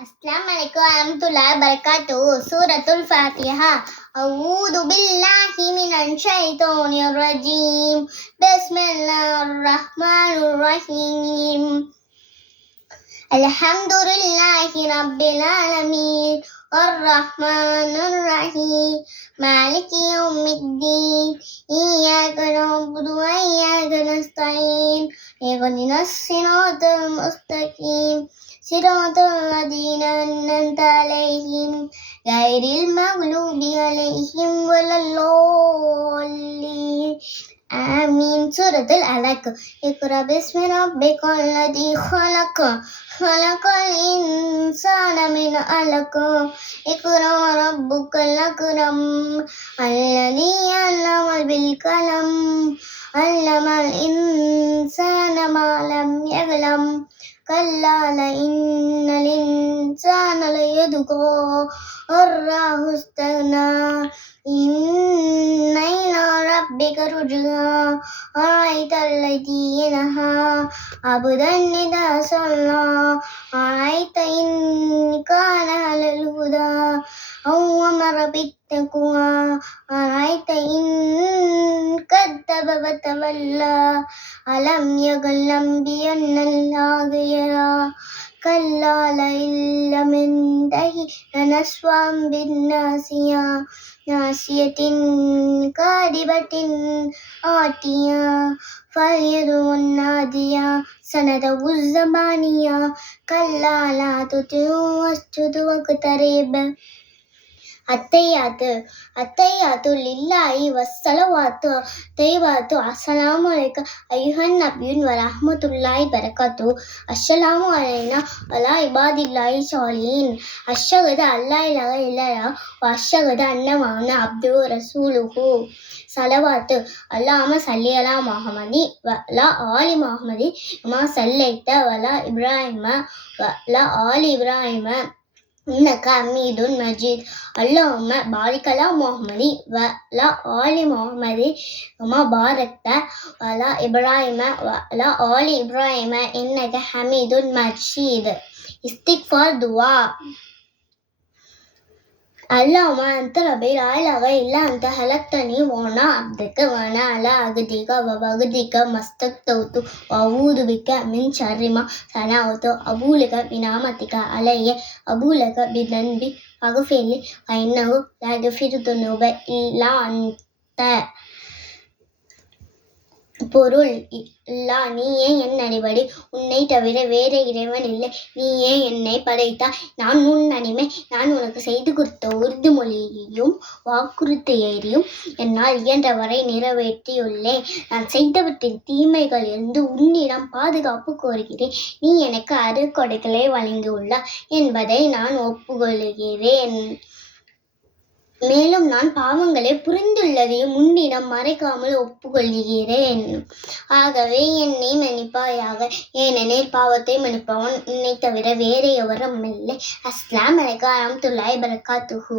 अस्सलामु अलैकुम warahmatullahi wabarakatuh. Suratul Fatiha. A'udzu billahi minasy syaithanir rajim. Bismillahirrahmanirrahim. Alhamdulillahi rabbil alamin. Ar-Rahmanir Rahim. Maliki yaumiddin. Iyyaka na'budu wa iyyaka nasta'in. Ihdinas siratal mustaqim. صراط الذين أنعمت عليهم غير المغضوب عليهم ولا الضالين آمين. سورة الألق. اقرأ باسم ربك الذي خلق خلق الإنسان من علق اقرأ وربك الأكرم الذي علم بالقلم علم الإنسان ما لم يعلم كلا إن الإنسان ليطغى أن رآه استغنى إن إلى ربك رجعا أرأيت الذي ينهى عبدا إذا صلى أرأيت إن كان على الهدى أو أمر بالتقوى أرأيت إن كذب وتولى ألم يعلم بأن الله يرى كلا لئن لم ينته لنسفعا بالناصية ناصية كاذبة عاتية فليدع النادية سندع الزبانية كلا لا تطعه واسجد واقترب. அத்தையாத்து லில்லாஹி வஸ்ஸலவாத்து தைவாத்து அஸ்ஸலாமு அலைக்கும் அய்யுஹன் நபியுன் வரஹ்மத்துல்லாஹி பரகாத்துஹு அஸ்ஸலாமு அலைனா வலா இபாதில்லாஹி ஸாலிஹீன் அஷ்ஹது அல்லா இலாஹா இல்லல்லாஹ் வ அஷ்ஹது அன்ன முஹம்மதன் அப்துஹு ரசூலுஹு. ஸலவாத்து அல்லாஹும்ம ஸல்லி அலா முஹம்மதி வ அலா ஆலி முஹம்மதி கமா ஸல்லைத வலா இப்ராஹீம வ அலா ஆலி இப்ராஹீம இன்னக ஹமீதுன் மஜீத். அல்லாஹும்ம பாரிக் அலா முஹம்மதி வ அலா ஆலி முஹம்மதி கமா பாரக்த அலா இப்ராஹீம வ அலா ஆலி இப்ராஹீம இன்னக ஹமீதுன் மஜீத். இஸ்திக்ஃபார் துஆ. اللهم أنت ربي لا إله إلا أنت خلقتني وأنا عبدك وأنا على عهدك ووعدك ما استطعت وأعوذ بك من شر ما صنعت أبوء لك بنعمتك علي أبوء لك بذنبي فاغفر لي فإنه لا يغفر الذنوب إلا أنت. பொருள் இல்லா நீயே என் அடிபடி உன்னை தவிர வேற இறைவன் இல்லை. நீயே என்னை படைத்தாய். நான் உன் அடிமை. நான் உனக்கு செய்து கொடுத்த உறுதிமொழியையும் வாக்குறுதியையும் என்னால் இயன்றவரை நிறைவேற்றியுள்ளேன். நான் செய்தவற்றின் தீமைகளிலிருந்து உன்னிடம் பாதுகாப்பு கோருகிறேன். நீ எனக்கு அருட்கொடைகளை வழங்கியுள்ளாய் என்பதை நான் ஒப்புக்கொள்கிறேன். மேலும் நான் பாவங்களை புரிந்துள்ளதையும் உன்னிடம் மறைக்காமல் ஒப்புக்கொள்கிறேன். ஆகவே என்னை மன்னிப்பாயாக, ஏனெனில் பாவத்தை மன்னிப்பவன் உன்னை தவிர வேற எவரும் இல்லை. அஸ்ஸலாமு அலைக்கும் வரஹ்மத்துல்லாஹி வபரகாத்துஹு.